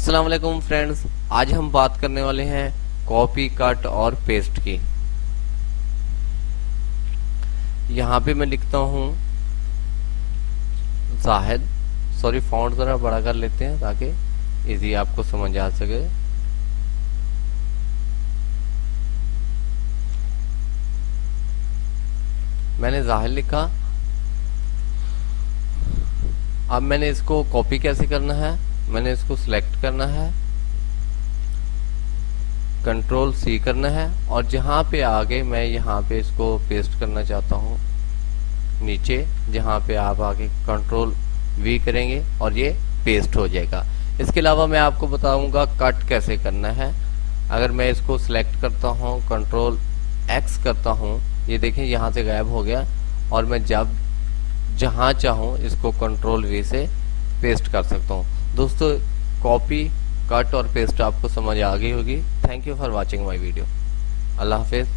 अस्सलाम वालेकुम फ्रेंड्स, आज हम बात करने वाले हैं कॉपी कट और पेस्ट की। यहाँ पे मैं लिखता हूँ जाहिद, सॉरी फॉन्ट जरा बड़ा कर लेते हैं ताकि इजी आपको समझ आ सके। मैंने जाहिद लिखा। अब मैंने इसको कॉपी कैसे करना है, मैंने इसको सिलेक्ट करना है, कंट्रोल सी करना है और जहाँ पे आगे मैं यहाँ पे इसको पेस्ट करना चाहता हूँ नीचे, जहाँ पे आप आगे कंट्रोल वी करेंगे और ये पेस्ट हो जाएगा। इसके अलावा मैं आपको बताऊंगा कट कैसे करना है। अगर मैं इसको सिलेक्ट करता हूँ, कंट्रोल एक्स करता हूँ, ये देखें यहाँ से गायब हो गया और मैं जब जहाँ चाहूँ इसको कंट्रोल वी से पेस्ट कर सकता हूँ। दोस्तों, कॉपी कट और पेस्ट आपको समझ आ गई होगी। Thank you for watching my video. Allah Hafiz.